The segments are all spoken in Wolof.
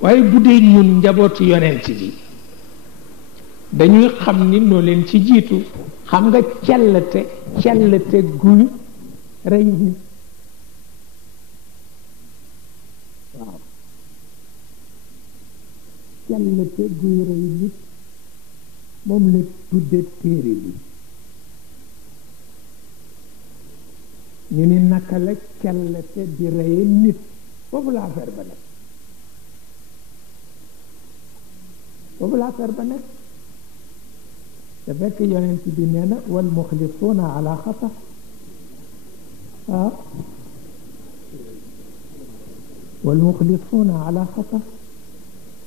waaye bu dee ñun njabootu yonent bi dañuy xam ni noo leen ci jiitu. xam nga cellate guy rey nit. waaw cellate guy rey nit moom la tudde téere bi. ñu ni naka la cellate di reye nit foofu la affaire ba nekk. foofu la affaire ba nekk. te fekk yonent bi nee na wal muxlisuuna ala xatar. waaw wal muxlisuuna ala xatar.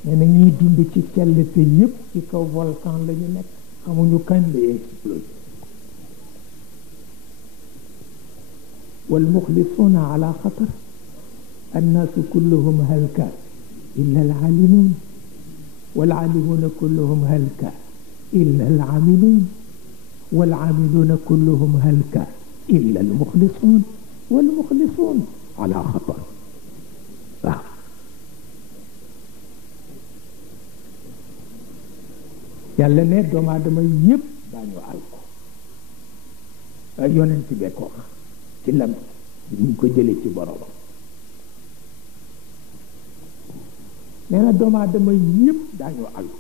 nee na ñuy dund ci cellate yépp ci kaw volcan la ñu nekk xamuñu kañ lay explose. wal muxlisuuna ala xatar annaasu kulluhum halka illa alalimuun wal alimuuna kulluhum halka illa alamiluun wal amiluuna kulluhum halka illa almuxlisuun wal muxlisuun ala xatar. waaw yàlla ne doomu aadama yépp daañu alko yonent bi ko wax ci lam ñu ko jële ci borom. nee na doomu aadama yépp daañu alko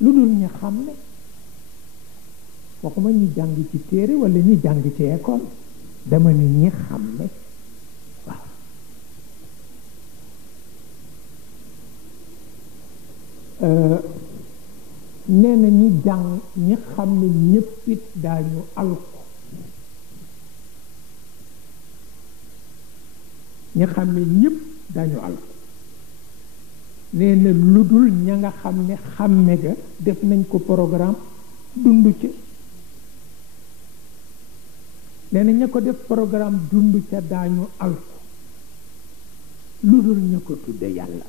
lu dul ñu xam ne waxuma ñu jàng ci téere wala ñu jàng ci école dama ni ñi xam ne waaw nee na ñi jàng ñi xam ne ñépp it daañu alko ñi xam ne ñépp daañu alko nee na lu dul ña nga xam ne xàmme ga def nañ ko programme dund ci. nee na ña ko def programme dund ca daañu alko lu dul ña ko tudde yàlla.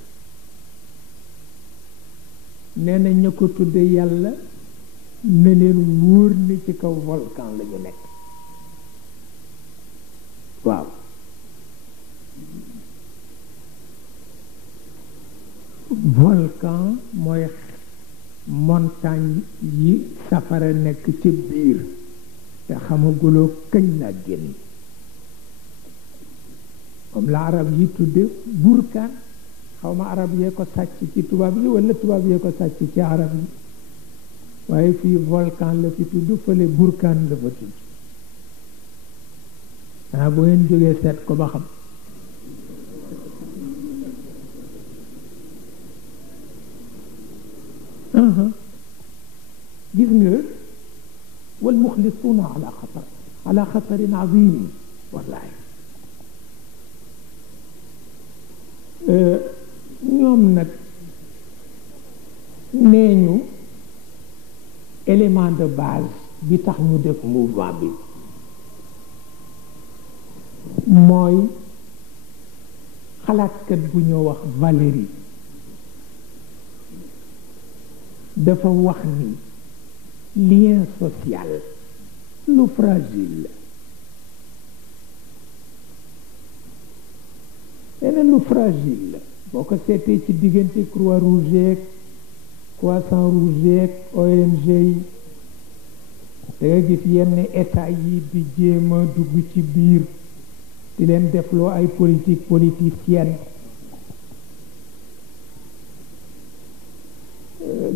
nee na ña ko tudde yàlla ne leen wóor ni ci kaw volcan la ñu nekk. waaw volcan mooy montagne yi safara nekk ci biir te xamaguloo kañ la génn comme la arab yi tudde burkaan. xaw ma arab yee ko sàcc ci tubaab yi wala tubaab yee ko sàcc ci arab yi waaye fii volcan la fi tudd fële burkaan la fa tudd. bu ngeen jógee seet ko ba xam. gis nga wal muxlisuuna ala xatarin azim wallahi. ñoom nag nee ñu élément de base bi tax ñu def mouvement bi mooy xalaatkat bu ñoo wax Valéry dafa wax ni lien social lu fragile leneen lu fragile la boo ko seetee ci diggante croix rouge ak croissant rouge ak ONG yi da nga gis yenn état yi di jéem a dugg ci biir di leen defloo ay politique politicienne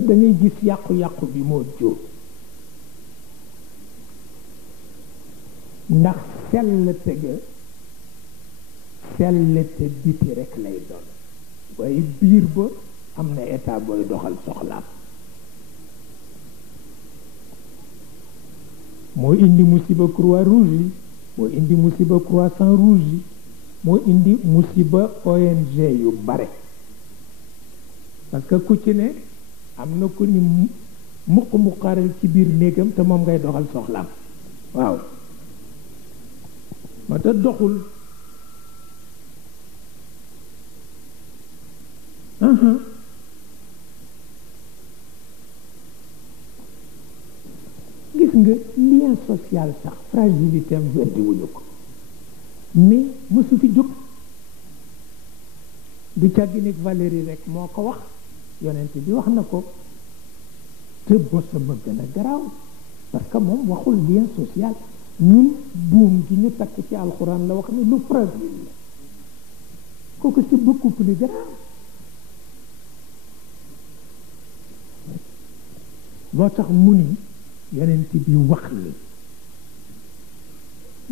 da ngay gis yàqu-yàqu bi moo jóg ndax sellte ga sellte biti rek lay doon waaye biir ba am na état booy doxal soxlaam moo indi musiba croix rouge yi moo indi musiba croissant rouge yi moo indi musiba ONG yu bare parce que ku ci ne am na ku ni mu xaaral ci biir néegam te moom ngay doxal soxlaam waaw moo tax doxul gis nga lien social sax fragilité am weddi wuñu ko mais mësu fi jóg du càggi nik Valérie rek moo ko wax yonent bi wax na ko te bosama gën a garaaw parce que moom waxul lien social ñun buum gi ñu takk ci alxuraan la wax ne lu fragile la kooku c'est beaucoup plus grave moo tax mu ni yonent bi wax ni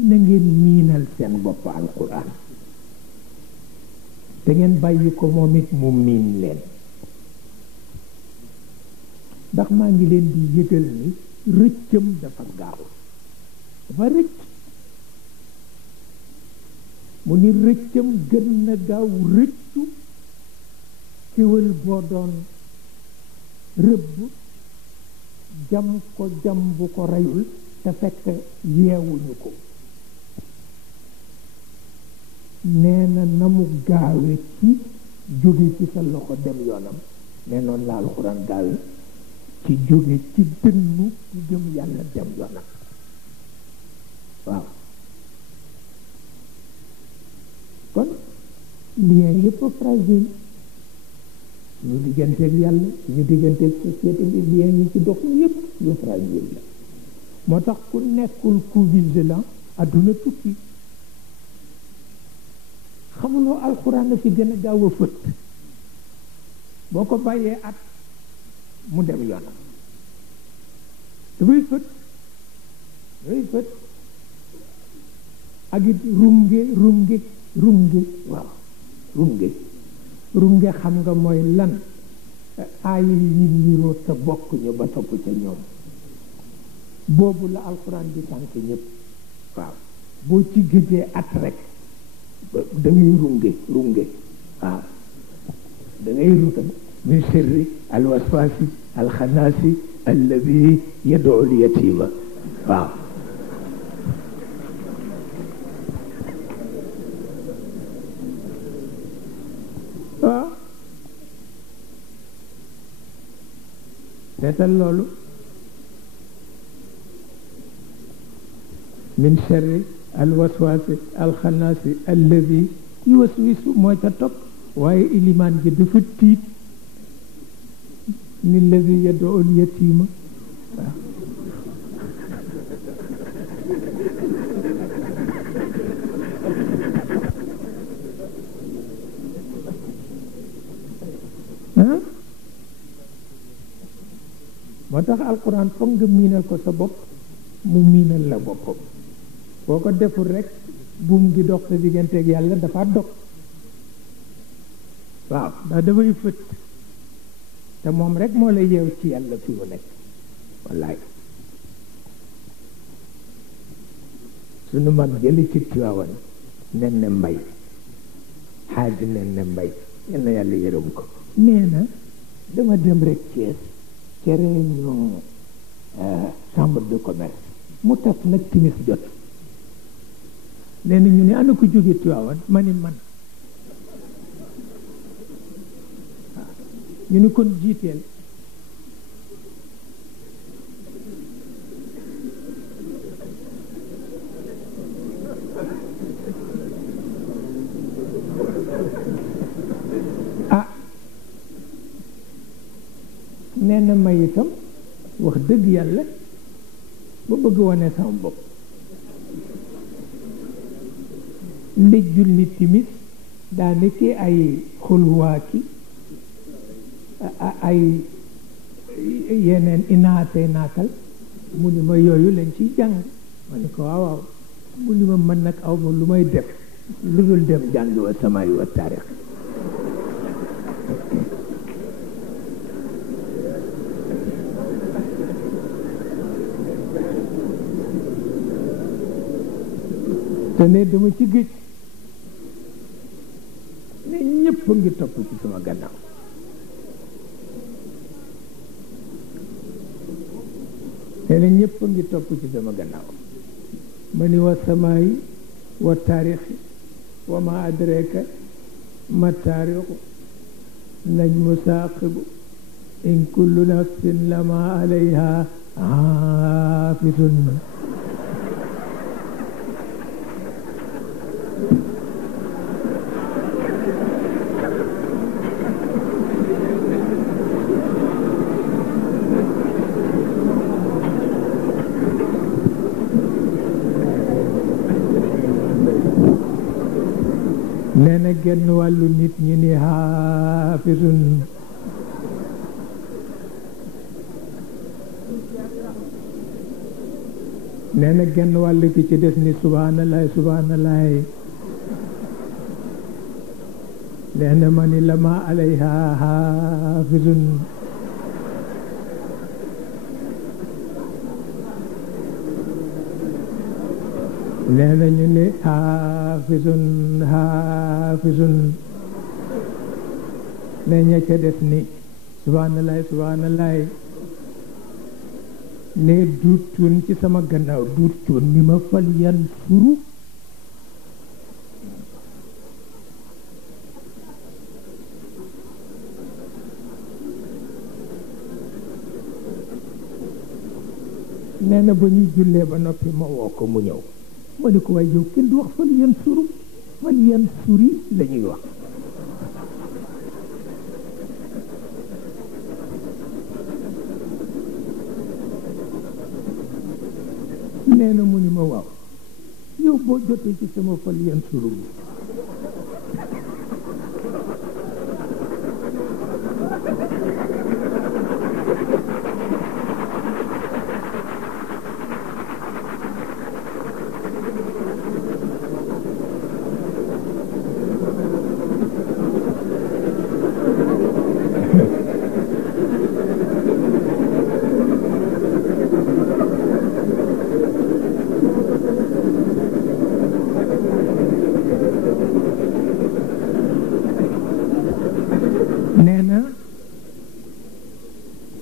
na ngeen miinal seen bopp alxuraan te ngeen bàyyi ko moom it mu miin leen ndax maa ngi leen di yëgal ni rëccam dafa gaaw dafa rëcc mu ni rëccam gën na gaaw rëccu kéwél boo doon rëbb jam ko jam bu ko reyul te fekk yeewuñu ko nee na mu gaawe ci jóge ci sa loxo dem yoonam nee noonu la alxuraan gaawe ci jóge ci dënnu ci gëm yàlla dem yoonam waaw kon lien yëpp fragile suñu digganteeg yàlla suñu digganteeg société bi lien yi ci dox yëpp yu fragile la moo tax ku nekkul ku vigilant adduna tukki xamuloo alxuraan la fi gën a gaaw a fët boo ko bàyyee at mu dem yoonam dafay fët ak it runge waaw runge xam nga mooy lan aay yi niroo te bokk ñu ba topp ca ñoom boobu la alxuraan di tànk ñëpp waaw boo ci gëjee at rek da ngay runge waaw da ngay runge min sirri alwaswasi alxanaasi alladi yad'u lyatima waaw waaw seetal loolu min sharri alwaswasi alxanaasi alladi yuwaswisu moo ca topp waaye ilimaan ji dafa tiit ni alladi yad'u lyatima waaw moo tax alquran foog nga miinal ko sa bopp mu miinal la boppam boo ko deful rek buum gi dox sa digganteeg yàlla dafa dog waaw ndax dafay fët te moom rek moo la yeew ci yàlla fi mu nekk wallaay sunu mag jëli ci Tiwaawan nen ne mbay xaaji nen ne mbay yal na yàlla yërëm ko nee na dama dem rek Thiès ci réunion chambre de commerce mu tas nag timis jot nee na ñu ne ana ko jóge Tiwaawan ma ni man ñu ni kon jiiteel nee na may itam wax dëgg yàlla ba bëgg wane sama bopp ndi julli timis daanaka ay xulwaaki ay yeneen inaatee naatal mu ni ma yooyu lañ ciy jàng ma ni ko waaw waaw mu ni ma mën nag aw ma lu may def lu dul dem jàng wa samaay wa taarix te ne dama ci géej ne ñëpp a ngi topp ci sama gannaaw nee na ñëpp a ngi topp ci sama gannaaw ma ni wa samaay wa taarixi wa ma adraka ma taarixu najmu saaqibu in kullu nafsin lama alayha haafizun nee na genn wàllu nit ñi ni xaafisun nee na genn wàll ki ci des ni subhanallah subhanallah nee na ma ni lama alayha xaafisun nee na ñu ne xaafisun xaafisun ne ña ca des ni subhanallah subhanallah ne duut cuun ci sama gannaaw duut cuun ni ma fal yan suru nee na ba ñuy jullee ba noppi ma woo ko mu ñëw ma ni ko waaye yow kenn du wax fal yan suru fal yan suri la ñuy wax nee na mu ni ma waaw yow boo jotee ci sama fal yan suru bi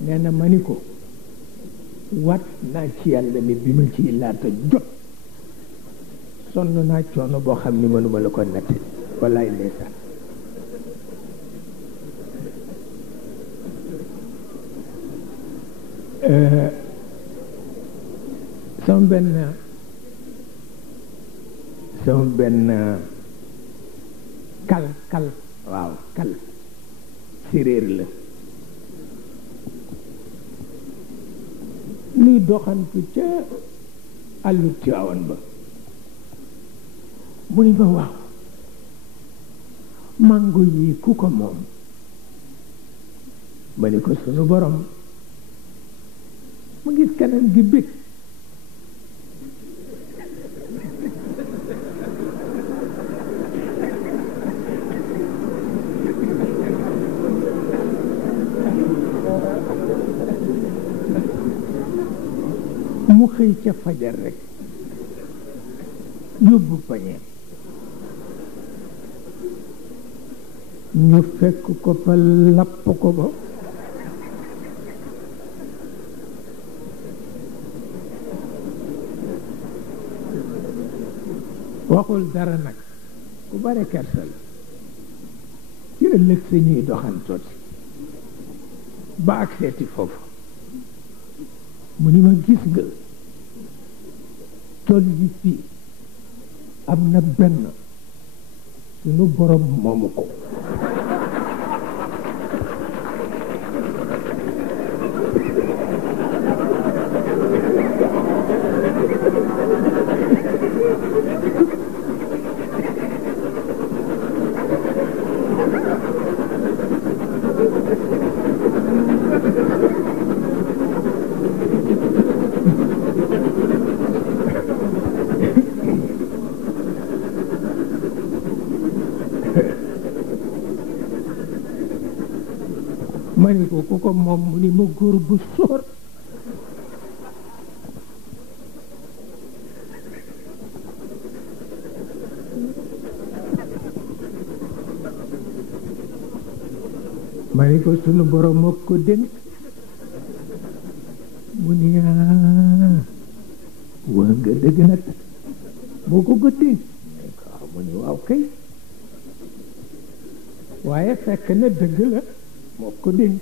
nee na ma ni ko wat naa ci yàlla ni bi ma ciy laata jot sonn naa coono boo xam ni mënuma la ko nett wallaay ndeysaan sama benn kal waaw kal séréer la nuy doxantu ca àllu Tiwaawan ba mu ni ma waaw mango yi ku ko moom ma ni ko sunu borom mu gis kanam gi bég mu xëy ca fajar rek yóbbu pañeem ñu fekk ko fa lapp ko ba waxul dara nag ku bare kersa la ci ëllëg sa ñuy doxantooti ba ak seeti foofu mu ni ma gis nga tool yi fii am na benn sunu borom moomu ko ma ni ko ku ko moom mu ni ma góor bu sóor ma ni ko sunu borom moo ko dénk mu ni waa nga dëgg nag moo ko dénk mu ni waaw kay waaye fekk na dëgg la moo ko dénk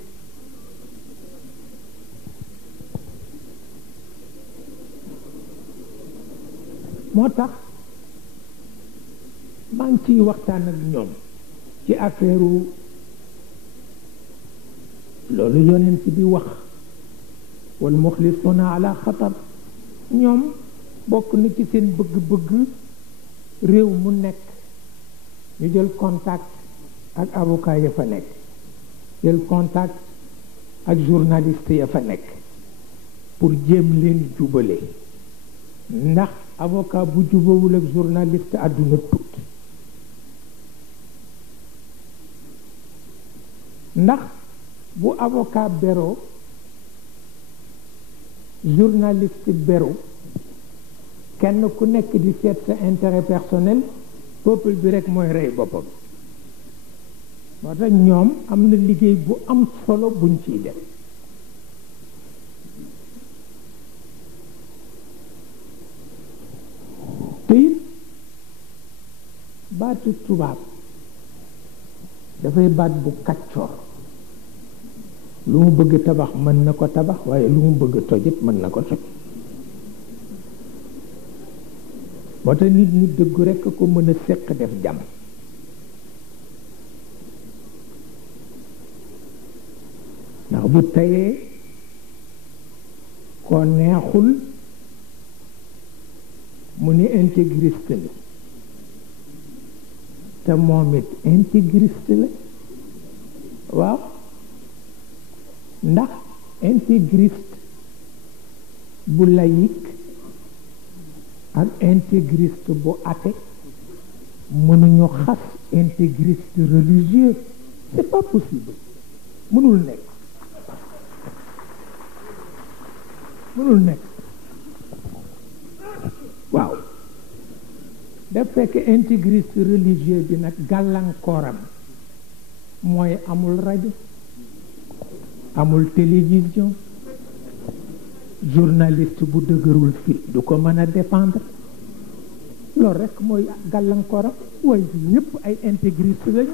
moo tax maa ngi ciy waxtaan ak ñoom ci affaire loolu yonent bi wax wal muxlisuuna ala xatar ñoom bokk na ci seen bëgg-bëgg réew mu nekk ñu jël contact ak avocat ya fa nekk jël contact ak journaliste ya fa nekk pour jéem leen jubale ndax avocat bu jubawul ak journaliste àdduna tukki ndax bu avocat bero journaliste bero kenn ku nekk di seet sa intérêt personnel peuple bi rek mooy rey boppam moo tax ñoom am na liggéey bu am solo buñ ciy def te it baatu tubaab dafay baat bu kàccoor lu mu bëgg tabax mën na ko tabax waaye lu mu bëgg tojit mën na ko toj moo tax nit ñu dëggu rekk ko mën a séq def jàmm ndax bu tayee ko neexul mu ni intégriste la te moom it intégriste la waaw ndax intégriste bu laïque ak intégriste bu athée mënuñu xas intégriste religieux c'est pas possible mënul nekk waaw daf fekk intégriste religieux bi nag gàllankooram mooy amul rajo amul télévision journaliste bu dëgërul fit du ko mën a défendre loolu rekk mooy gàllankooram waaye ñëpp ay intégriste lañu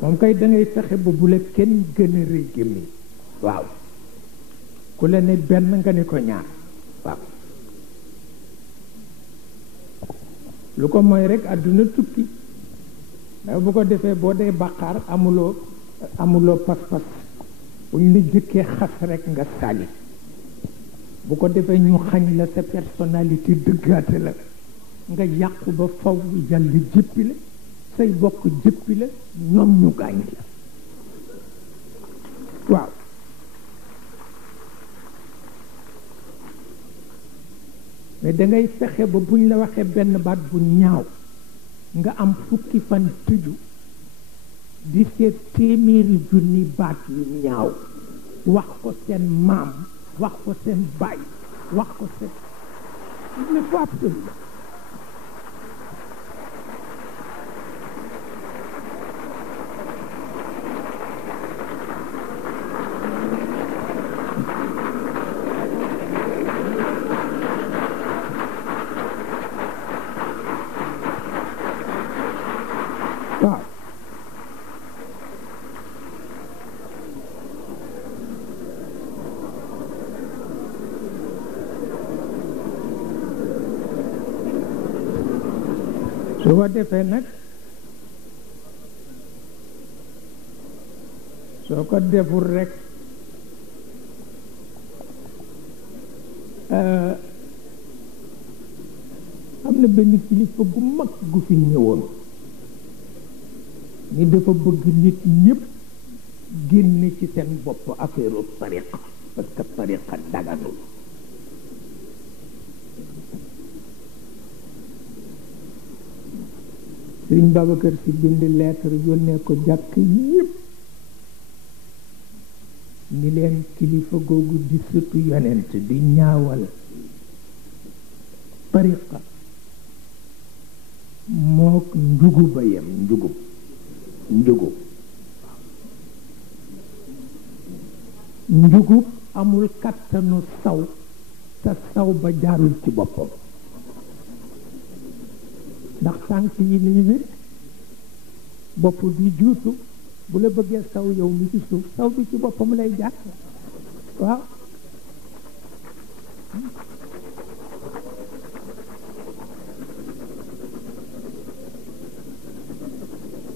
moom kay da ngay fexe ba bu la kenn gën a rëy gémmiñ waaw ku la ne benn nga ne ko ñaar waaw lu ko mooy rek àdduna tukki ndax bu ko defee boo dee bàqaar amuloo pas-pas bu ñu la jëkkee xas rek nga sali bu ko defee ñu xañ la sa personnalité dëggaate la nga yàqu ba faw yàlla jëppi la say bokk jëppi la ñoom ñu gaañ la waaw mais da ngay fexe ba buñ la waxee benn baat bu ñaaw nga am fukki fan tëju di seet téeméeri junni baat yu ñaaw wax ko seen maam wax ko seen baay wax ko seen il faut absolument su ko defee nag soo ko deful rekk am na benn kilifa gu mag gu fi ñëwoon ni dafa bëgg nit ñépp génne ci seen bopp affaire tariqa parce que tariqa daganul Sëriñ Babacar Si bind lettre yónnee ko jàkk yépp ni leen kilifa googu di sëtu yonent di ñaawal tariqa mook njugu ba yem njugub amul kattanu saw te saw ba jaarul ci boppam ndax tànk yi lay wér bopp bi juutu bu la bëggee saw yow mi ci suuf saw bi ci boppam lay jaar waaw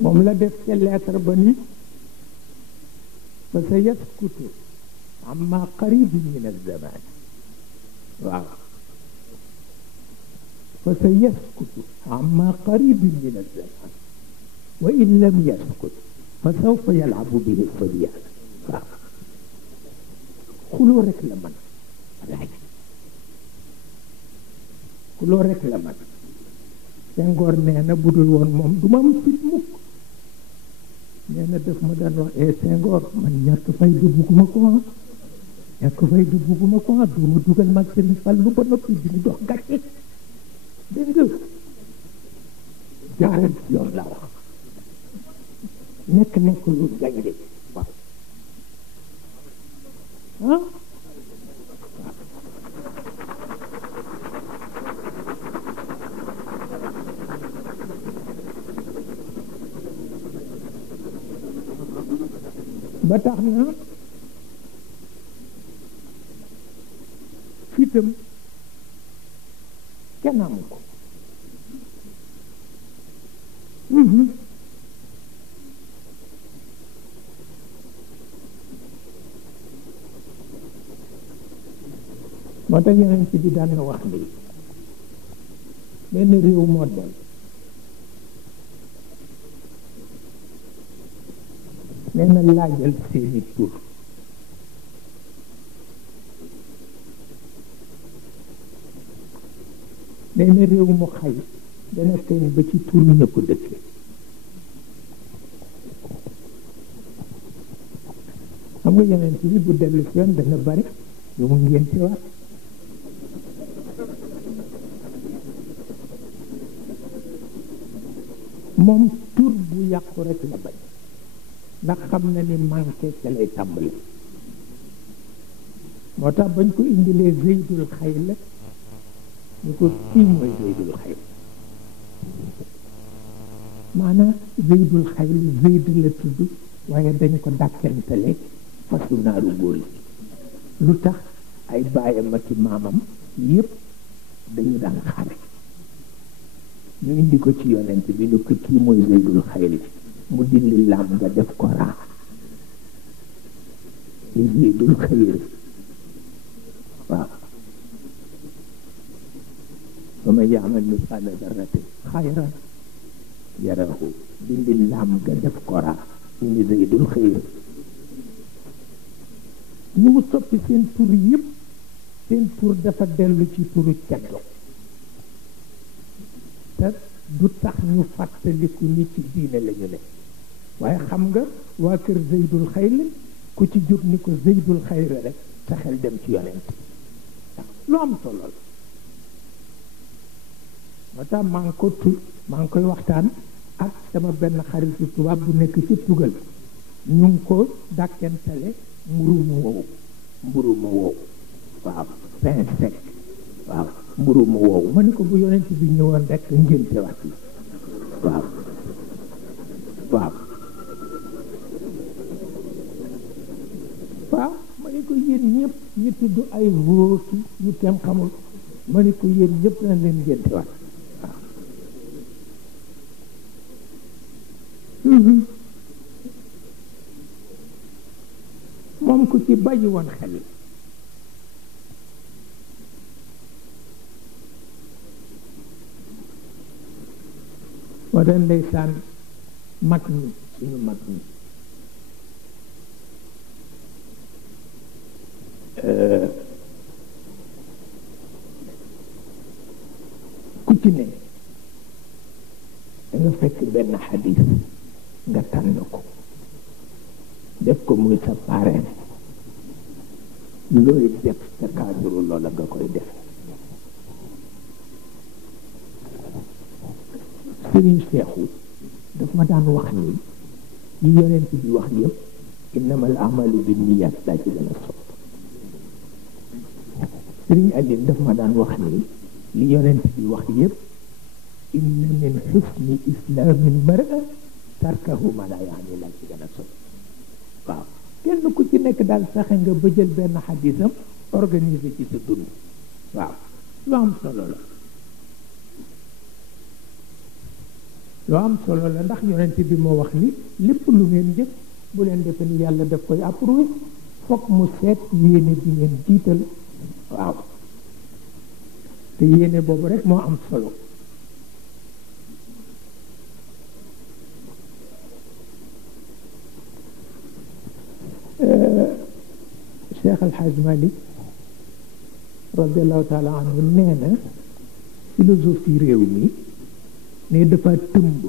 moom la def ca lettre ba ni fa sa yaskutu amma qaribin min alzaman waaw fa sa yaskutu amma qaribin min alzaman wa in lam yaskut fa sawfa yalabu bihi sabyan waaw xuloo rek la man laaj xuloo rek la man Senghor nee na bu dul woon moom du ma am fit mukk nee na daf ma daan wax Senghor man ñàkk fay du bugguma ko ñàkk fay du bugguma ko du ma dugal mag Serigne Fallou ba noppi di ñu dox gàcce dégg nga jaaral ci yoon la wax nekk lu gañ de waaw ah ba tax na fitam kenn amu ko moo tax yeneen ci bi daan na wax ni benn réew moo dem nee na laajal seeni tur nee na réew mu xay dana feeñ ba ci tur ña ko dëkke xam nga yeneen ci bi bu dellu si yoon dana bari ñu mu ngénte waat moom tur bu yàqu rek la bañ ndax xam na ni manqué ca lay tàmbali moo tax bañ ko indilee zeydul xayl ñu ko kii mooy zeydul xayl maanaam zeydul xayl zeyd la tudd waaye dañ ko dàkkentale fasu naaru góor yi lu tax ay baayam ak maamam yépp dañu daan xare ñu indi ko ci yonent bi ñu ko kii mooy zeydul xayl mu dindi lam nga def ko raa li zeydul xayr waaw wa man ya'mal mithqala darratin xayran yarahu dindi lam nga def ko raa ñu ni zeydul xayr ñu mu soppi seen tur yëpp seen tur dafa dellu ci turu ceddo te du tax ñu fàttaliku ni ci diine la ñu ne waaye xam nga waa kër zeydul xayr ku ci jóg ni ko zeydul xayr rek sa xel dem ci yonent lu am solo la moo tax maa ngi koy waxtaan ak sama benn xaritu tubaab bu nekk ci tugal ñu ngi ko dàkkentale mburu mu wow waaw pain sec waaw mburu mu wow ma ne ko bu yonent bi ñëwoon rek ngénte wax la waaw waaw waaw ma ne ko yéen ñëpp ñu tudd ay vooki ñu kenn xamul ma ne ko yéen ñëpp na leen ngénte wax waaw moom ku ci bàyyi woon xel moo tax ndeysaan mag ñi suñu mag ñi ku ci ne da nga fekk benn xadis nga tànn ko def ko muy sa parrain looy def sa cadre loola nga koy def Sëriñ Seexu daf ma daan wax ni yi yonent bi wax yëpp innamal amalu binniyat daa ci gën a sopp Sëriñ Aline daf ma daan wax ni li yonent bi wax yëpp inna min xusni islaamil mar'a tarkahu ma la yaani laa ci gën a sopp waaw kenn ku ci nekk daal fexe nga ba jël benn xadisam organiser ci sa dund waaw lu am solo la lu am solo la ndax yonent bi moo wax ni lépp lu ngeen jëf bu leen defe ni yàlla daf koy approuvé fokk mu seet yéene bi ngeen jiital waaw te yéene boobu rek moo am solo Cheikh Al Hadj Malick radiallahu taala anhu nee na philosophie réew mi ne dafa tëmb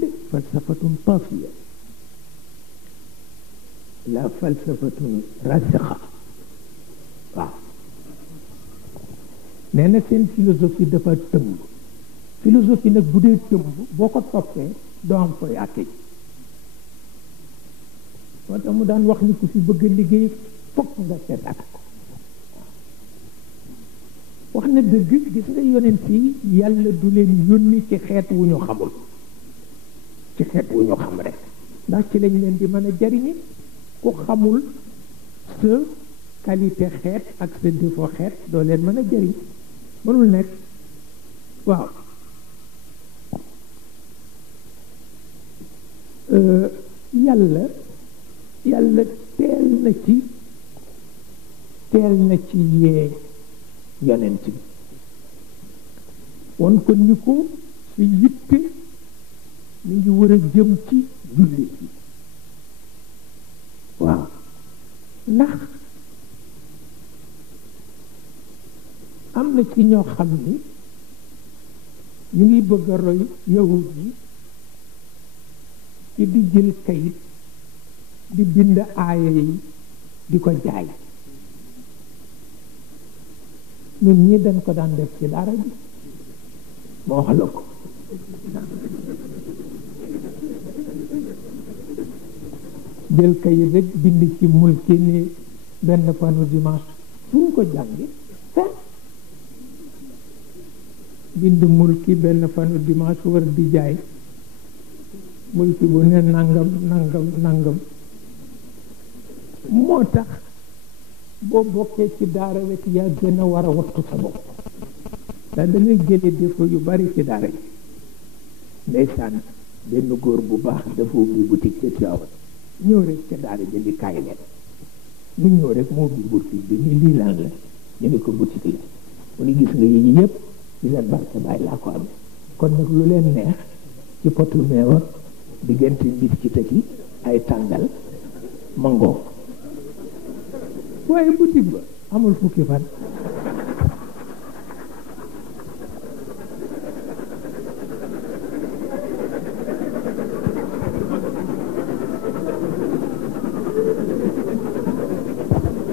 de falsafatun tafiya la falsafatun rasixa waaw nee na seen philosophie dafa tëmb philosophie nag bu dee tëmb boo ko toppee doo am fooy àtte moo tax mu daan wax ni ku fi bëgg a liggéey fokk nga seetaat ko wax na dëgg gis nga yonent yi yàlla du leen yónni ci xeet wu ñu xamul ci xeet wu ñu xam rek ndax ci lañ leen di mën a jariñi ku xamul sa qualité xeet ak sa défaut xeet doo leen mën a jariñ mënul nekk waaw yàlla teel na ci yee yonent bi won ko ni ko su yitte mi ngi war a jëm ci jullit yi waaw ndax am na ci ñoo xam ni ñu ngi bëgg a roy yahud yi ci di jël kayit di bind aaya yi di ko jaay ñun ñi dañ ko daan def ci dara ji ma wax la ko jël kayit rek bind ci mulki ni benn fanu dimanche fu ñu ko jàngi fen bind mulki benn fanu dimanche war di jaay mulki bu ne nangam moo tax boo bokkee ci daara rek yaa gën a war a wattu sa bopp ndax da ngay jële défaut yu bari ci daara ji ndeysaan benn góor bu baax dafa ubbi boutique ca Tiwaawan ñëw rek ca daara ji di kaay leen mu ñëw rek moo ubbi boutique bi ni lii lan la ñu ne ko boutique la mu ni gis nga yi yëpp ci seen barke Baay laa ko amee kon nag lu leen neex ci potu meew ak diggante biscuit ak yi ay tàngal mangoo waaye boutique ba amul fukki fan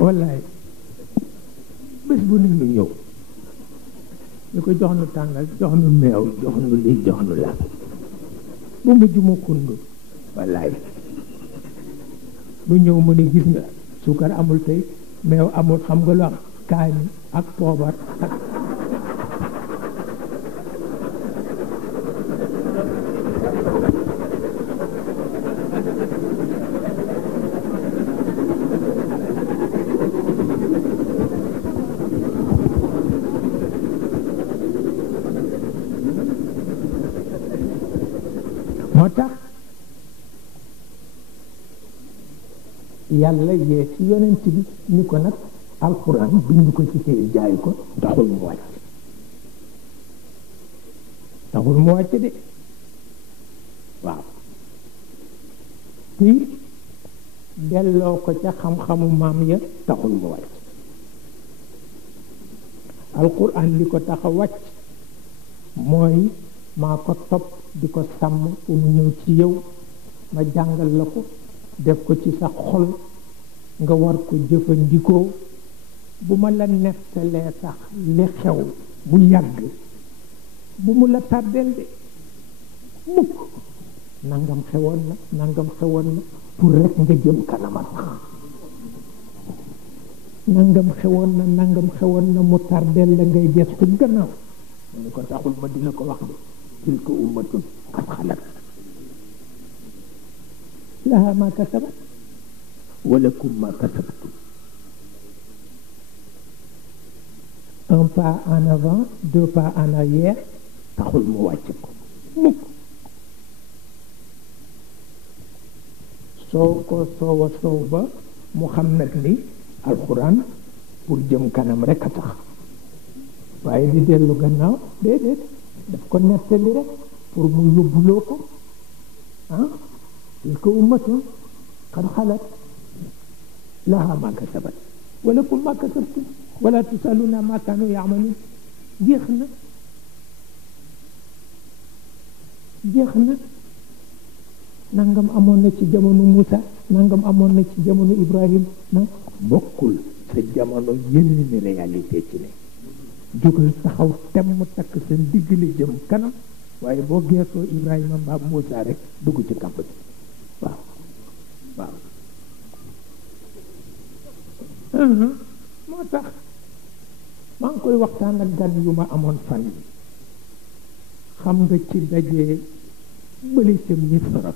wallaay bés bu nit ñu ñëw ñu ko jox nu tàngal jox nu meew jox nu lii jox nu la bu mujj mu kundu wallaay bu ñëw mu ne gis nga suukar amul tey meew amul xam nga lu am kaani ak poobar ak moo tax yàlla yee ci yonent bi ni ko nag alxuraan bind ko ci kay jaay ko taxul mu wàcc de waaw te delloo ko ca xam-xamu maam ya taxul mu wàcc alxuraan li ko tax a wàcc mooy maa ko topp di ko sàmm fu mu ñëw ci yow ma jàngal la ko def ko ci sa xol nga war ko jëfandikoo bu ma la nettalee sax li xew bu yàgg bu mu la tàddeel de mukk nangam xewoon na pour rek nga jëm kanama tax nangam xewoon na mu tàddeel la ngay gestu gannaaw mu ni ko taxul ma di la ko wax de tilka ummatun qad xalat laha ma kasabat wa lakum ma kasabtum un pas en avant, 2 pas en arrière taxul mu wàcc ko mukk soo ko soowa soow ba mu xam nag ni alxuraan pour jëm kanam rek a tax waaye di dellu gannaaw déedéet daf ko nettali rek pour mu yóbbuloo ko tilka ummatun qad xalat laha ma kasabat wa lakum ma kasabtum wala tusaluna ma kanu yaamaluun jeex na nangam amoon na ci jamono Moussa nangam amoon na ci jamono Ibrahim bokkul sa jamono yeneen réalité ci ne jógal taxaw temm takk sa ndiggali jëm kanam waaye boo geesoo Ibrahima mbaa Moussa rek dugg ci kamp bi waaw moo tax maa ngi koy waxtaan ak gan yu ma amoon fan yi xam nga ci dajee bële ca Misra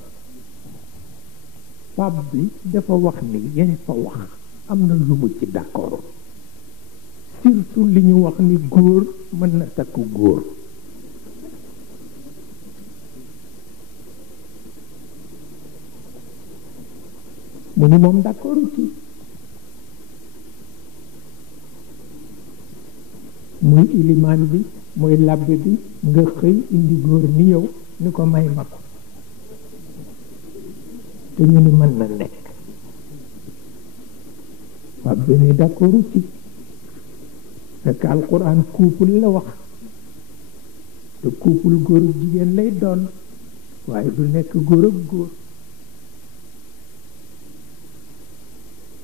pap bi dafa wax ni yañ fa wax am na lu mu ci d'accord surtout li ñu wax ni góor mën na takk góor mu ni moom d'accord ci muy ilimaan bi muy labbe bi nga xëy indi góor ni yow ni ko may ma ko te ñu ni mën na nekk waa benn d'accord ci fekk alquran couple la wax te couple góor ak jigéen lay doon waaye du nekk góor ak góor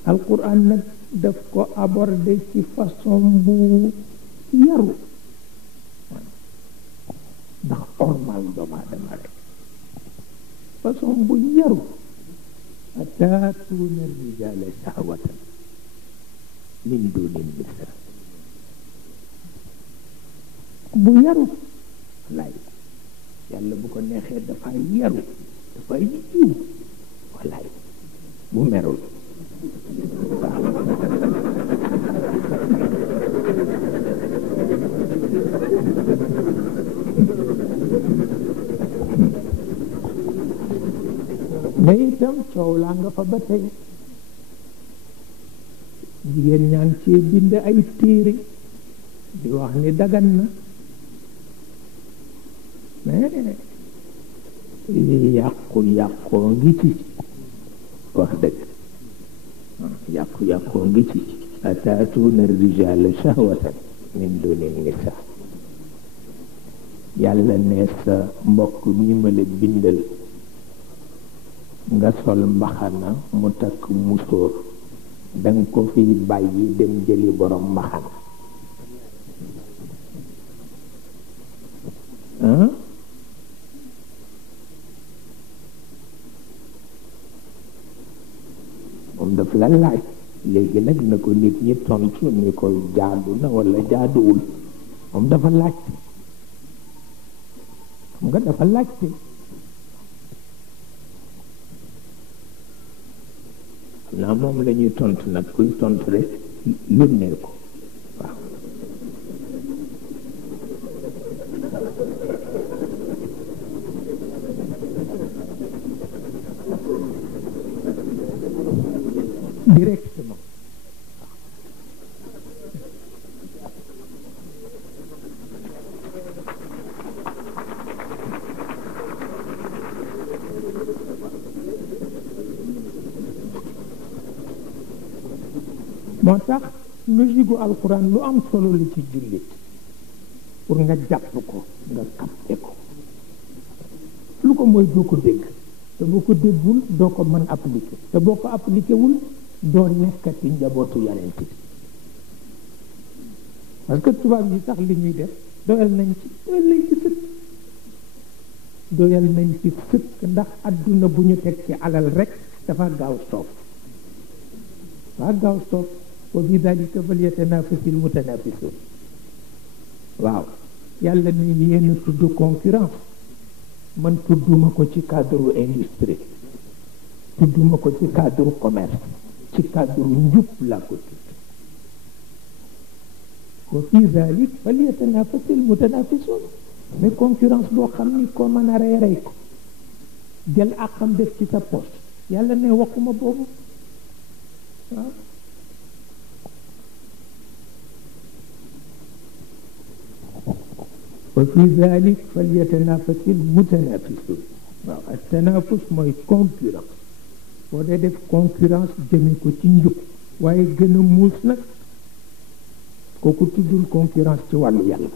alquran nag daf ko aborder ci façon bu yaru ndax ormal doomu aadama rek façon bu yaru ataatuuna rijaala shahwatan min duni nisaa bu yaru wallaay yàlla bu ko neexee dafa yaru dafa yiw wallaay bu merul mais itam coow laa nga fa ba tey jigéen ñaan cee bind ay téere di wax ni dagan na mais yàqu-yàqoo ngi ci wax dëgg yàqu-yàqoo ngi ci ataatuuna rijaala shahwatan min duni nisaa yàlla ne sa mbokk mi ma la bindal nga sol mbaxana mu takk musóor danga ko fi bàyyi dem jëli borom mbaxana moom daf la laaj léegi nag na ko nit ñi tontu ni ko jaadu na walla jaaduwul moom dafa laajte xam nga dafa laajte naa moom la ñuy tontu nag kuy tontu rek yónnee ko waaw directement moo tax logique gu alxuraan lu am solo la ci jullit pour nga jàpp ko nga capté ko lu ko mooy doo ko dégg te boo ko déggul doo ko mën appliqué te boo ko appliqué wul doo nekkati njabootu yonent bi parce que tubaab yi sax li ñuy def doyal nañ ci sëkk ndax adduna bu ñu teg ci alal rek dafa gaaw soof wa bi dalika falyatanafasil mutanafisun waaw yàlla ni yéen tudd concurrence man tudduma ko ci cadre industrie tudduma ko ci cadre commerce ci cadre njub laa ko tudd wa fi dalik falyatanafasil mutanafisun mais concurrence boo xam ni ko mën a rey ko jël àqam def ci sa poche yàlla ne waxuma boobu waaw wa fi dalik falyatanafasi almutanafisun waaw ak tanafus mooy concurrence boo dee def concurrence jëme ko ci njub waaye gën a muus nag kooku tuddul concurrence ci wàllu yàlla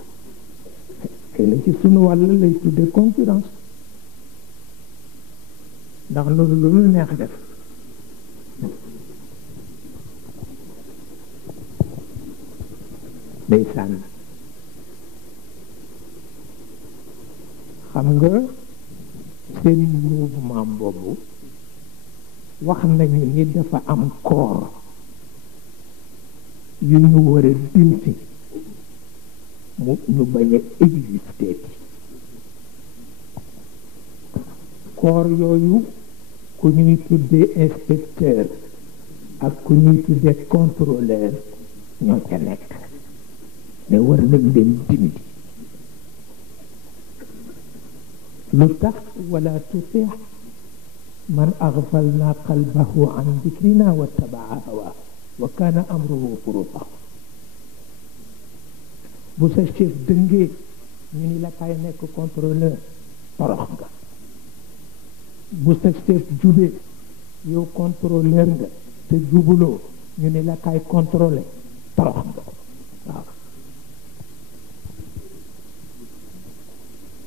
xëy na ci sunu wàll lay tudde concurrence ndax loolu lu neex def ndeysaan xam nga seen mouvement boobu wax nañu ni dafa am corps yu ñu war a dindi mu ñu bañ a exister corps yooyu ku ñuy tuddee inspecteur ak ku ñuy tuddee contrôleur ñoo ca nekk ne war nañ leen dindi lu tax wala tuti man aghfalna qalbahu an dhikrina wattabaa hawa wa kana amruhu furuta bu sa chef dëngee ñu ni la kay nekk contrôleur torox nga bu sa chef jubee yow contrôleur nga te jubuloo ñu ni la kay contrôler torox nga waaw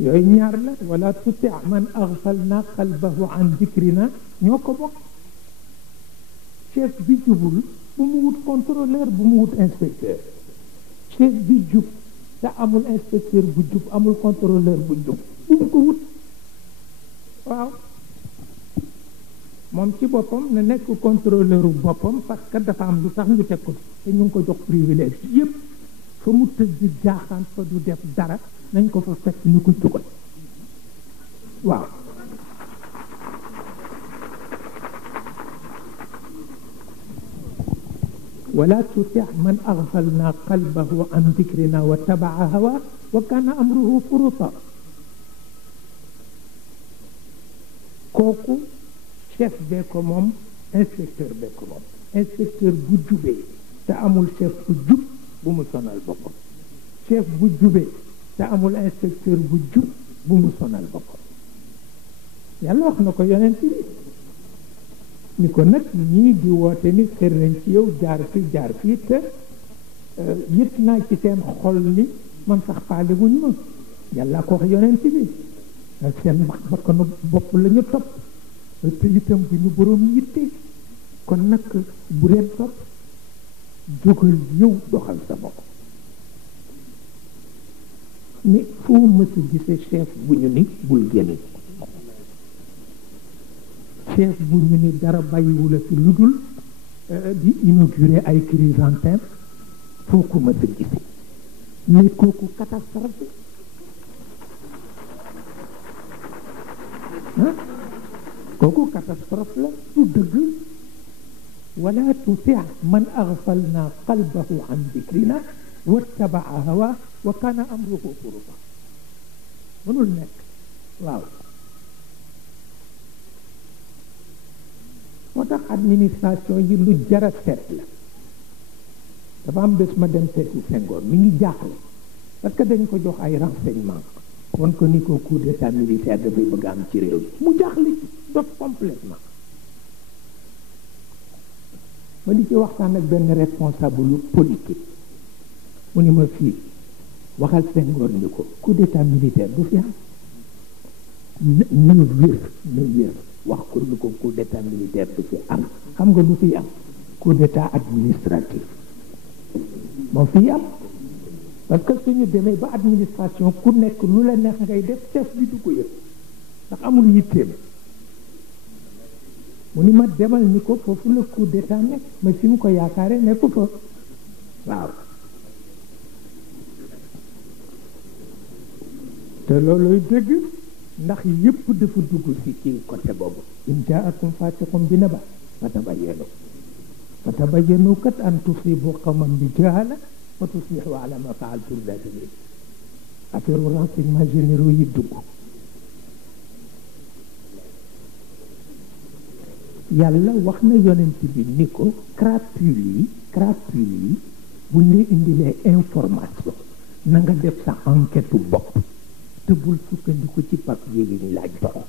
yooyu ñaar la wala tuti man aghfalna qalbahu an dhikrina ñoo ko bokk chef bi jubul bu mu wut contrôleur bu mu wut inspecteur chef bi jub te amul inspecteur bu jub amul contrôleur bu jub bu mu ko wut waaw moom ci boppam na nekk contrôleur boppam parce que dafa am lu tax ñu teg ko te ñu ngi ko jox privilège yépp fa mu tëdd jaaxaan fa du def dara nañ ko fa fekk ñu ko dugal waaw wala tuti man aghfalna qalbahu an dhikrina wa tabaa hawa wa kana amruhu furuta kooku chef bee ko moom inspecteur bee ko moom inspecteur bu jubee te amul chef bu jub bu mu sonal boppam chef bu jubee te amul inspecteur bu jub bu mu sonal boppam yàlla wax na ko yonent bi ni ko nag ñii di woote ni xër nañ ci yow jaar fii te yëg naa ci seen xol ni man sax faale wuñ ma yàlla ko wax yonent bi seen bakkanu bopp la ñu topp te itam bi ñu boroom yitte kon nag bu leen topp jógal yow doxal sa bopp mais foo mës a gisee chef bu ñu ni bul génn chef bu ñu ni dara bàyyiwula fi lu dul di inaugurer ay chrysanthèmes foo ko mës a gisee mais kooku catastrophe kooku catastrophe la du dëgg wala tuti man aghfalna qalbahu an dhikrina wattabaa hawa wa kana amruhu furuta mënul nekk waaw moo tax administration yi lu jara seet la dafa am bés ma dem seeti Senghor mi ngi jaaxle parce que dañ ko jox ay renseignement won ko ni ko coup d'état militaire dafay bëgg am ci réew mi mu jaaxle ci dof complètement ma di ci waxtaan ak benn responsable politique mu ni ma fii waxal Senghor ni ko coup d'état militaire du fi am na wér wax ko ni ko coup d'état militaire du fi am xam nga lu fi am coup d'état administratif moo fi am parce que suñu demee ba administration ku nekk lu la neex ngay def chef bi du ko yëg ndax amul yitteem mu ni ma demal ni ko foofu la coup d'état nekk ma fi mu ko yaakaare nekku fa waaw te looluy dëgg ndax yépp dafa dugg ci côté boobu in jaakum fasiqun bi naba fatabayyanu kat an tusibu qawman bi jahala fa tusbihu ala ma faaltum nadimin affaire renseignement généraux yi dugg yàlla wax na yonent bi ni ko crapule yi buñ la indilee information na nga def sa enquête bopp te bul sukkandiku ci papier yi ñu laaj borom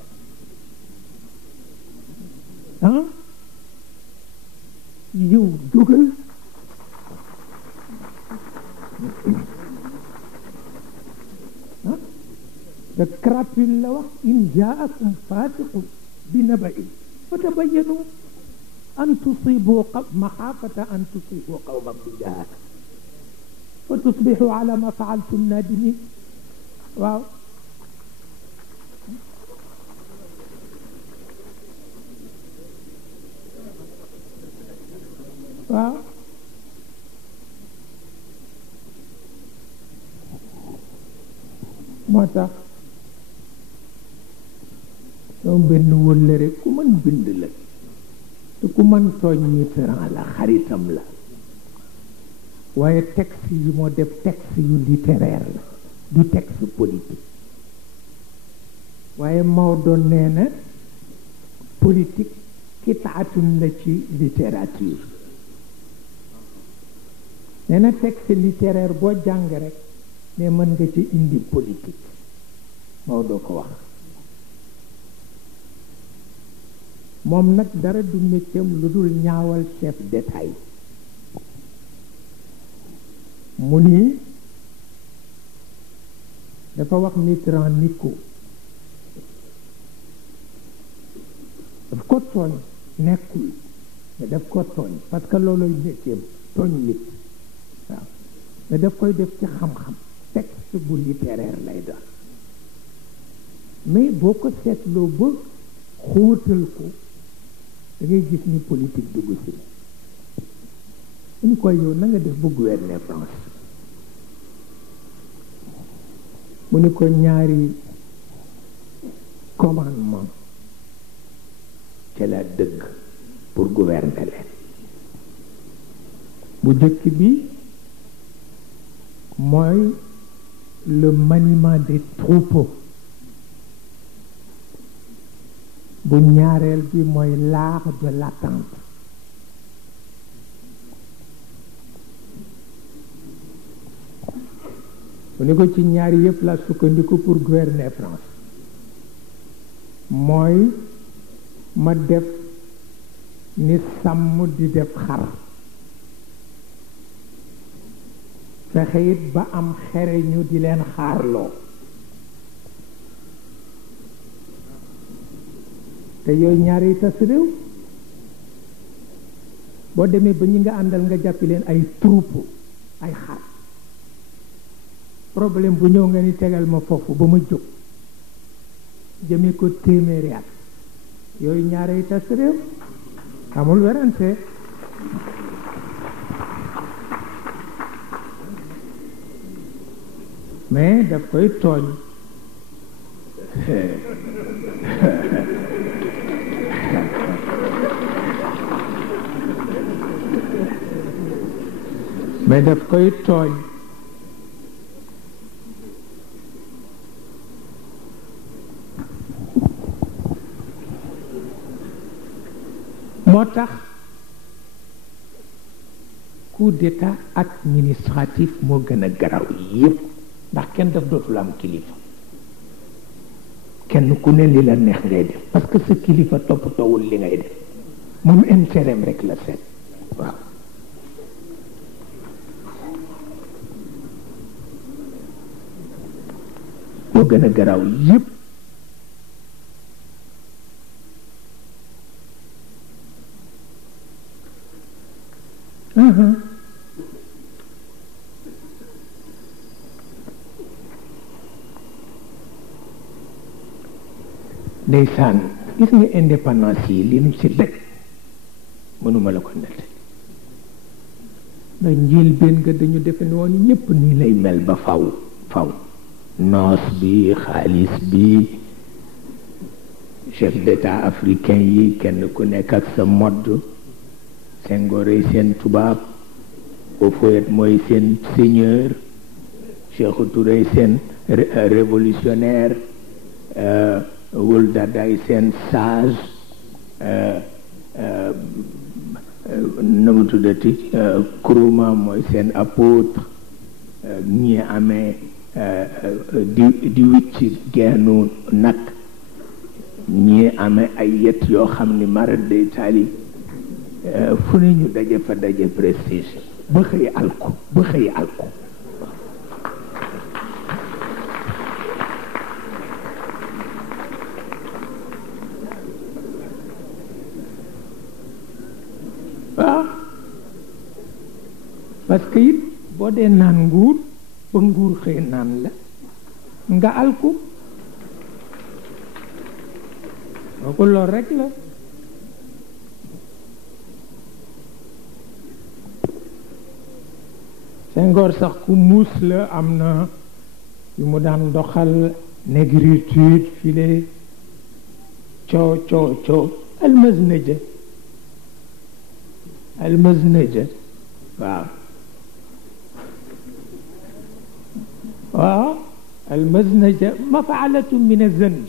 ah yow jógal te crapule la wax in jaakum fasiqun bi naba'in fatabayyanu an tusibu maxaafata an tusibu qawman bi jahaala fa tusbixu ala ma faaltum nadimin waaw waaw moo tax soo benn wëllëre ku mën bind la te ku mën tooñ Mitterrand la xaritam la waaye texte yi moo def texte yu littéraire la du texte politique waaye Maodo nee na politique kitaatun la ci littérature nee na texte littéraire boo jàng rek ne mën nga ci indi politique Maodo ko wax moom nag dara du métier lu dul ñaawal chef d'État yi mu ni dafa wax Mitterrand ni ko daf ko tooñ nekkul mais daf ko tooñ parce que looloy métier tooñ nit waaw mais daf koy def ci xam-xam texte bu littéraire lay doon mais boo ko seetloo ba xóotal ko da ngay gis ni politique dugg si ñu koy yow na nga def bu gouverner France mu ni ko ñaari commandement ci la dëgg pour gouverner leen bu jëkk bi mooy le maniement des troupeaux bu ñaareel bi mooy l'art de l'attente mu ni ko ci ñaari yëpp la sukkandiku pour gouverner France mooy ma def ni sàmm di def xar fexe it ba am xere ñu di leen xaarloo te yooyu ñaari tas réew boo demee ba ñi nga àndal nga jàppi leen ay troupeau ay xar problème bu ñëw nga ni tegal ma foofu ba ma jóg jëmee ko téeméeri at yooyu ñaari tas réew amul werante mais daf koy tooñ mais daf koy tooñ moo tax coup d'état administratif moo gën a garaw yépp ndax kenn daf dootul am kilifa kenn ku ne li la neex ngay def parce que sa kilifa toppatoowul li ngay def moom intérêt rek la seet waaw moo gën a garaw yépp ndeysaan gis nga indépendance yi li nu ci lekk mënuma la ko nett ndax njiil benn nga dañu defe ne woon ñépp nii lay mel ba faw noos bi xaalis bi chef d'état africain yi kenn ku nekk ak sa modd Senghor ay seen tubaab Houphouët mooy seen seigneur Sékou Touré seen révolutionnaire Wul Dadaay seen sage na mu tuddati Kuruma mooy seen apôtre ñi amee di wicci geenu nag ñi amee ay yet yoo xam ni mara day taali fu ne ñu daje fa daje prestige ba xëy alko ba xëy alko waaw parce que it boo dee naan nguur ba nguur xëy naan la nga alku kooku lool rek la Senghor sax ku muus la am na yu mu daan doxal négritude file coo almaznaja waaw almaznaja mafaalatu min azanj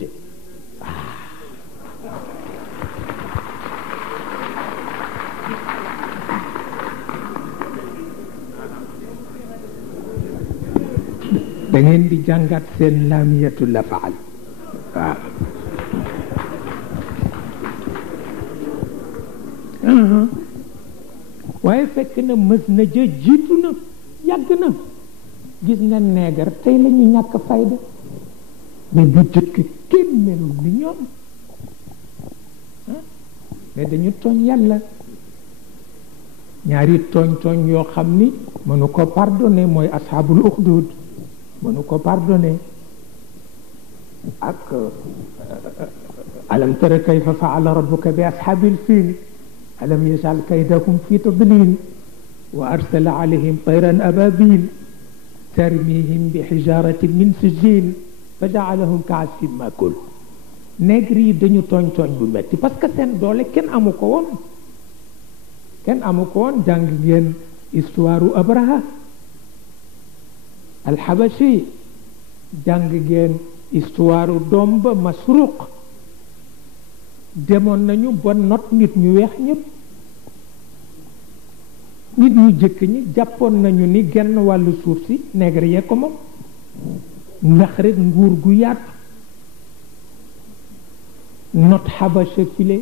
da ngeen di jàngat seen laamiyatu la faal waaw waaye fekk na mës na ja jiitu na yàgg na gis nga neegar tey la ñu ñàkk fayda mais bu jëkk kenn melul ni ñoom mais dañu tooñ yàlla ñaari tooñ yoo xam ni mënu ko pardonné mooy ashabul uxdud mënu ko pardonné ak alam tara kayfa faala rabbuka bi ashabil fiil alam yajal kaydahum fi tadlil wa arsala alayhim tayran ababil tarmihim bi hijaratin min sijil fa jaalahum ka asfin makul nègre yi dañu tooñ bu metti parce que seen doole kenn amu ko woon jàng ngeen histoire u Abraha alxabashi jàng ngeen histoire u doom ba Masruq demoon nañu ba not nit ñu weex ñëpp nit ñu jëkk ñi jàppoon nañu ni genn wàllu suuf si nègre yee ko moom ndax rek nguur gu yaatu not Xabasha file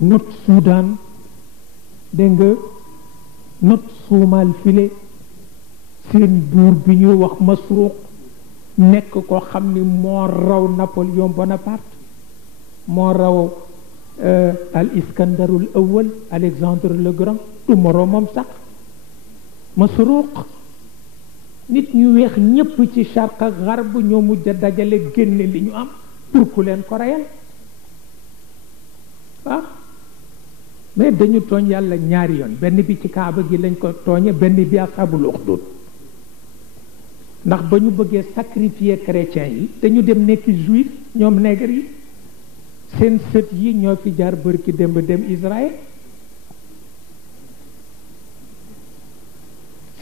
not Soudan dégg nga not Suumal file seen buur bi ñuy wax Masruq nekk ko xam ni moo raw Napoléon Bonaparte moo raw al Iskandarul Awwal Alexandre le Grand du moroomam sax Masruq nit ñu weex ñépp ci Charq ak Garb ñoo mujj a dajale génne li ñu am pour ku leen ko reyal waaw mais dañu tooñ yàlla ñaari yoon benn bi ci kaaba gi lañ ko tooñe benn bi ashabul uxdud ndax ba ñu bëggee sacrifier chrétiens yi dañu dem nekk juif ñoom nègre yi seen sët yi ñoo fi jaar bërki dem Israël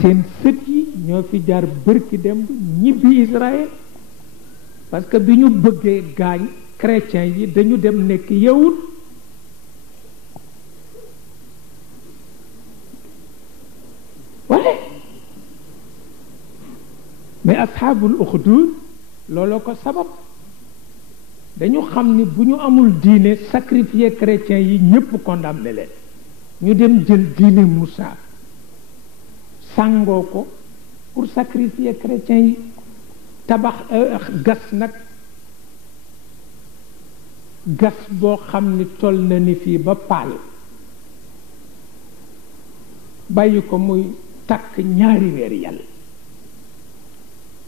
seen sët yi ñoo fi jaar bërki dem ñibbi Israël parce que bi ñu bëggee gaañ chrétiens yi dañu dem nekk yawut mais ashabul uxdud looloo ko sabab dañu xam ni bu ñu amul diine sacrifier chrétiens yi ñépp condamné leen ñu dem jël diine Moussa sàngoo ko pour sacrifier chrétiens yi tabax gas nag gas boo xam ni toll na ni fii ba paal bàyyi ko muy takk ñaari weer yàlla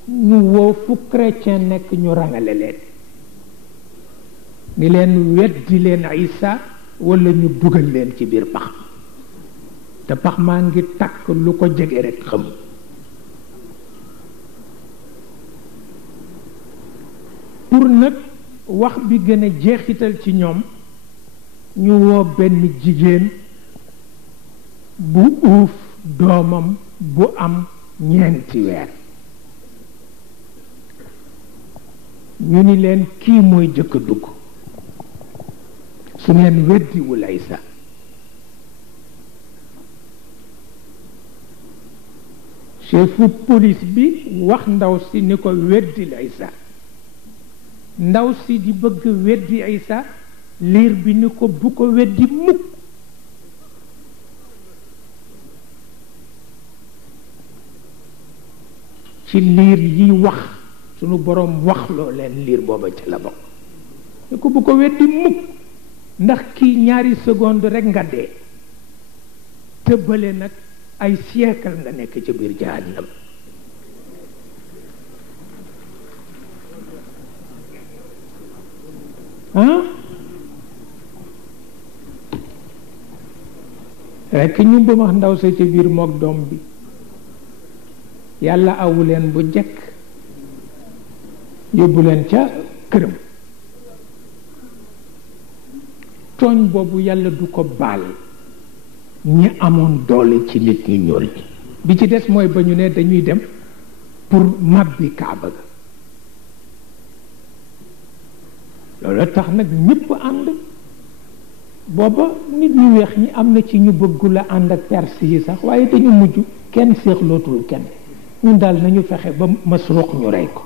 ñu woo fu chrétien nekk ñu rangale leen ni leen weddi leen Isa wala ñu dugal leen ci biir pax te pax maa ngi takk lu ko jege rek xam pour nag wax bi gën a jeexital ci ñoom ñu woo benn jigéen bu uuf doomam bu am ñeenti weer ñu ni leen kii mooy jëkk dugg su ngeen weddiwul Isa chefu police bi wax ndaw si ni ko weddil Isa ndaw si di bëgg weddi Isa liir bi ni ko bu ko weddi mukk ci liir yi wax sunu borom wax loo leen liir booba ci la bokk ni ko bu ko weddi mukk ndax kii ñaari seconde rekk nga dee tëbbale nag ay siècle nga nekk ci biir jahannam rekk ñu bëmax ndaw sa ci biir mook doom bi yàlla awu leen bu jekk yóbbu leen ca këram tooñ boobu yàlla du ko baal ñi amoon doole ci nit ñu ñuul ñi bi ci des mooy ba ñu ne dañuy dem pour màbbi kaaba ga loolu tax nag ñëpp ànd booba nit ñu weex ñi am na ci ñu bëggul a ànd ak perse yi sax waaye dañu mujj kenn séexlootul kenn ñun daal nañu fexe ba Masruq ñu rey ko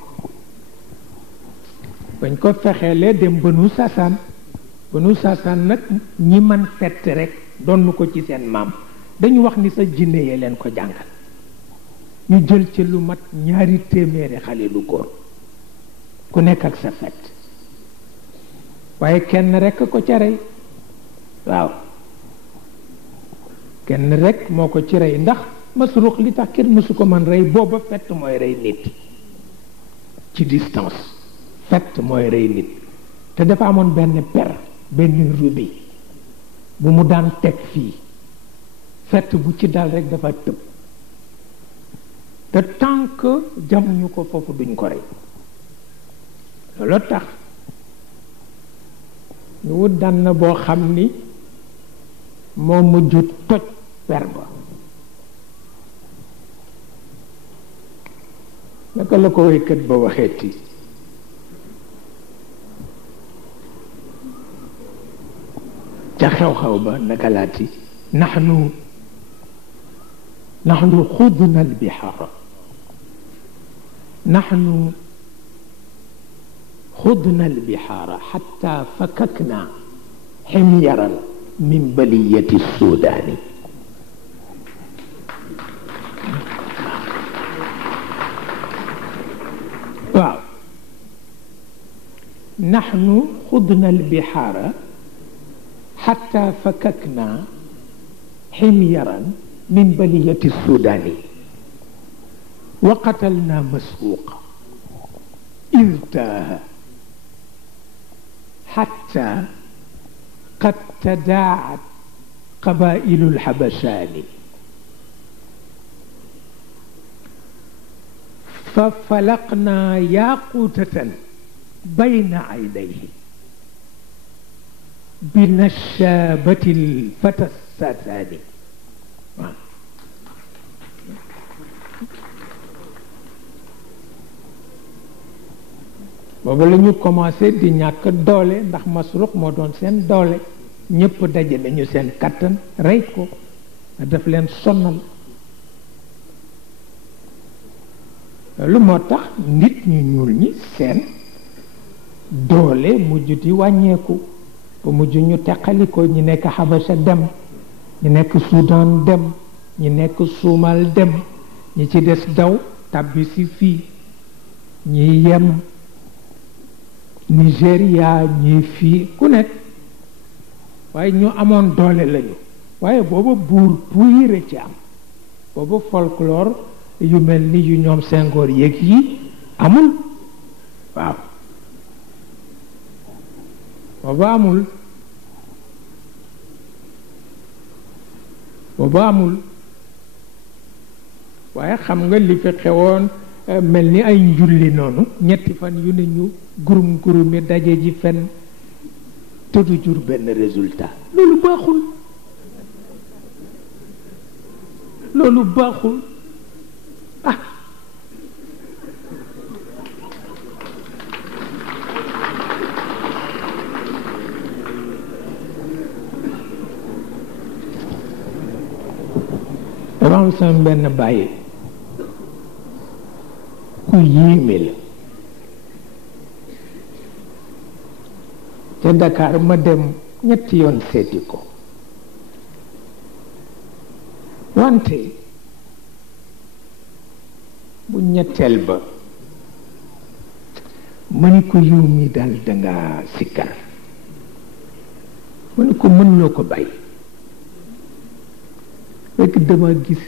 bañ ko fexeelee dem Banu Sasaan nag ñi man fett rek donn ko ci seen maam dañu wax ni sa jinne yee leen ko jàngal ñu jël ci lu mat 200 xale lu góor ku nekk ak sa fett waaye kenn rek ko ca rey waaw kenn rek moo ko ci rey ndax Masruq li tax kenn mësu ko man rey booba fett mooy rey nit ci distance fett mooy rey nit te dafa amoon benn benn rubis bu mu daan teg fii fett bu ci dal rek dafa tëb te tant que jamuñu ko foofu duñ ko rey loolu tax ñu wut daan na boo xam ni moo mujj toj per ba naka la ko waykat ba waxeeti ca xew-xew ba naka laati naxnu xudna albihaara naxnu xudna albihaara xatta fakakna ximyaran min baliyati sudaani waaw naxnu xudna albihaara حتى فككنا حميرا من بلية السودان وقتلنا مسروقا إذ تاه حتى قد تداعت قبائل الحبشان ففلقنا ياقوتة بين عينيه بنشابة الفتى الساساني booba la ñu commencé di ñàkk doole ndax Masruq moo doon seen doole ñëpp daje nañu seen kattan rey ko daf leen sonnal lu moo tax nit ñu ñuul ñi seen doole mujj di wàññeeku ba mujj ñu teqaliko ñi nekk Xabasa dem ñi nekk Soudan dem ñi nekk Suumal dem ñi ci des daw tàbbi si fii ñi yem Nigéria ñi fii ku nekk waaye ñu amoon doole lañu waaye booba buur puire ci am booba folklore yu mel ni yu ñoom Senghor yéeg yi amul waaw booba amul waaye xam nga li fi xewoon mel ni ay njulli noonu ñetti fan yu ne ñu gurum gurumi daje ji fen te du jur benn résultat loolu baaxul ah dafa am sama benn bàyyi ku yéeme la. ca Dakar ma dem ñetti yoon seeti ko wante bu ñetteel ba ma ni ko yow mi daal danga sikkar ma ni ko mënuloo ko bàyyi fekk dama gis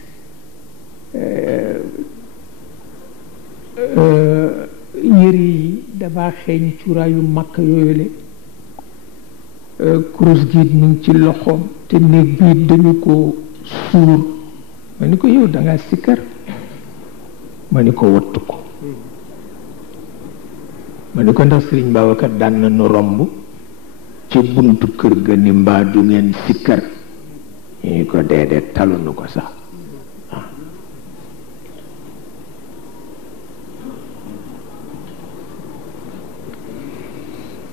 yëre yi dafa xeeñ cuuraayu makk yooyu le kurus gi mi ngi ci loxoom te néeg bi dañu ko suur ma ni ko yow danga sikkar ma ni ko wattu ko ma ni ko ndax Sëriñ Babacar daan na nu romb ci buntu kër ga ni mbaa du ngeen sikkar ñu ni ko déedéet talunu ko sax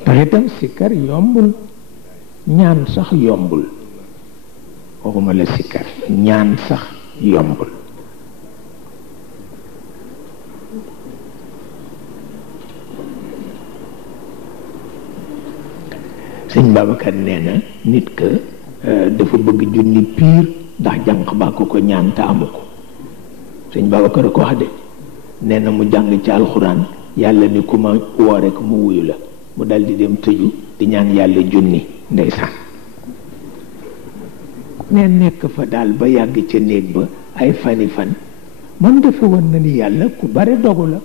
ndax itam sikkar yombul ñaan sax yombul waxuma la sikkar ñaan sax yombul sëñ Babacar nee na nit ka dafa bëgg junni piir ndax jànq baa ko ñaan te amu ko sëñ Babacar a ko wax de nee na mu jàng ci alxuraan yàlla ni ku ma woo rek mu wuyu la mu dal di dem tëju di ñaan yàlla junni ndeysaan ne nekk fa daal ba yàgg ca néeg ba ay fani fan man dafa woon na ni yàlla ku bare dogu la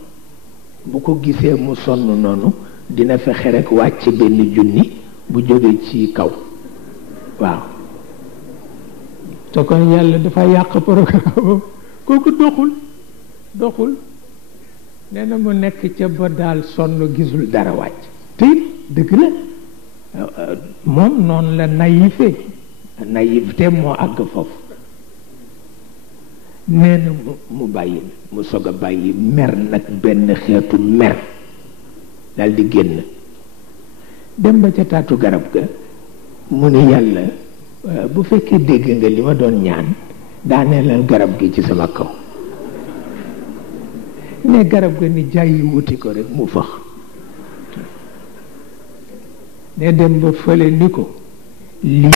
bu ko gisee mu sonn noonu dina fexe rek wàcc benn junni bu jógee ci kaw waaw te kon yàlla dafa yàq programme kooku doxul nee na mu nekk ca ba daal sonn gisul dara wàcc te dëgg la moom noonu la naïveté moo àgg foofu nee na mu bàyyi mu sog a bàyyi mer nag benn xeetu mer dal di génn dem ba ca taatu garab ga mu ni yàlla bu fekkee dégg nga li ma doon ñaan daaneelal garab gi ci sama kaw ne garab ga ni jàyyi wuti ko rek mu fax ne dem ba fële ni ko lii